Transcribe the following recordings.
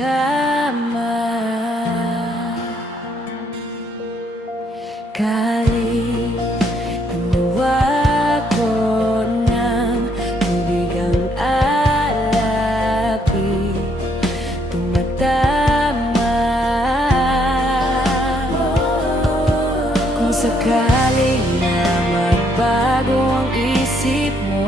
kama. Kalinawa ko ng tubig ang alaki, tumatama. Kung sakaling na magbago ang isip mo,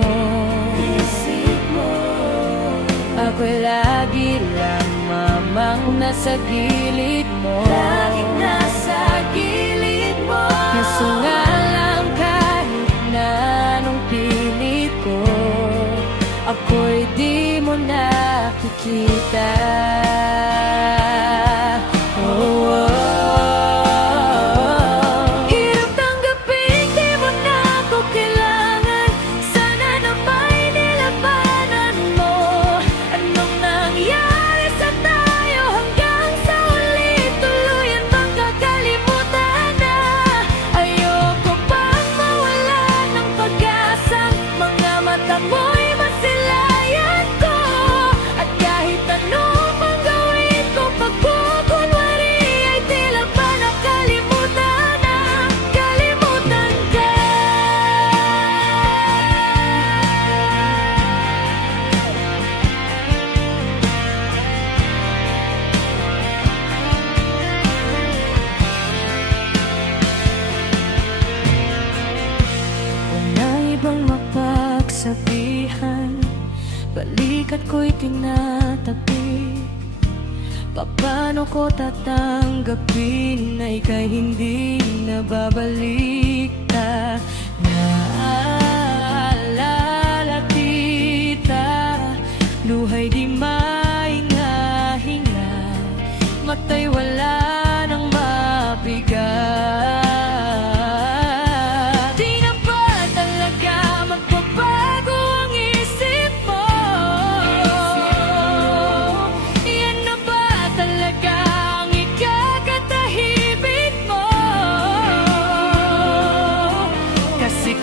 ako'y lagi lang mamang nasa gilid mo. Laging nasa gilid mo. Kaso nga lang kahit na anong pilit ko, ako'y di mo nakikita. Sabihan, balikat ko'y tinatabi. Paano ko tatanggapin na ika'y hindi nababalik ka? Naalala kita, luhay di mainga-hinga, mata'y wala nang mabigat.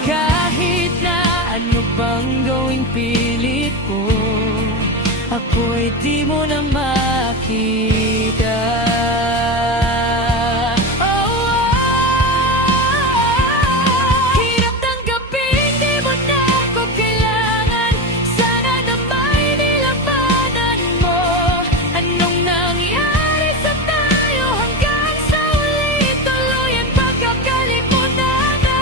Kahit na ano bang gawing pilit ko, ako'y di mo na makita. Hirap tanggapin, di mo na ako kailangan. Sana na may nilabanan mo. Anong nangyari sa tayo hanggang sa uli? Tuluyan pagkakalimutan na.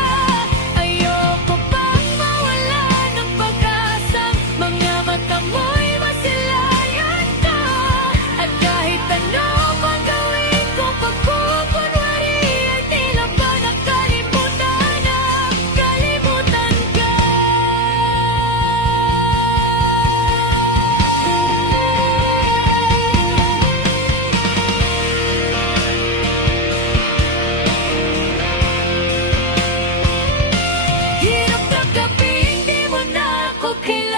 Ayoko pang mawala ng pag-asang mga mata mo'y masilayan ka. At kahit ano pang gawin kong pagkukunwari, ay tila ba nakalimutan na, kalimutan ka. Hirap tanggapin, di mo na ako kailangan.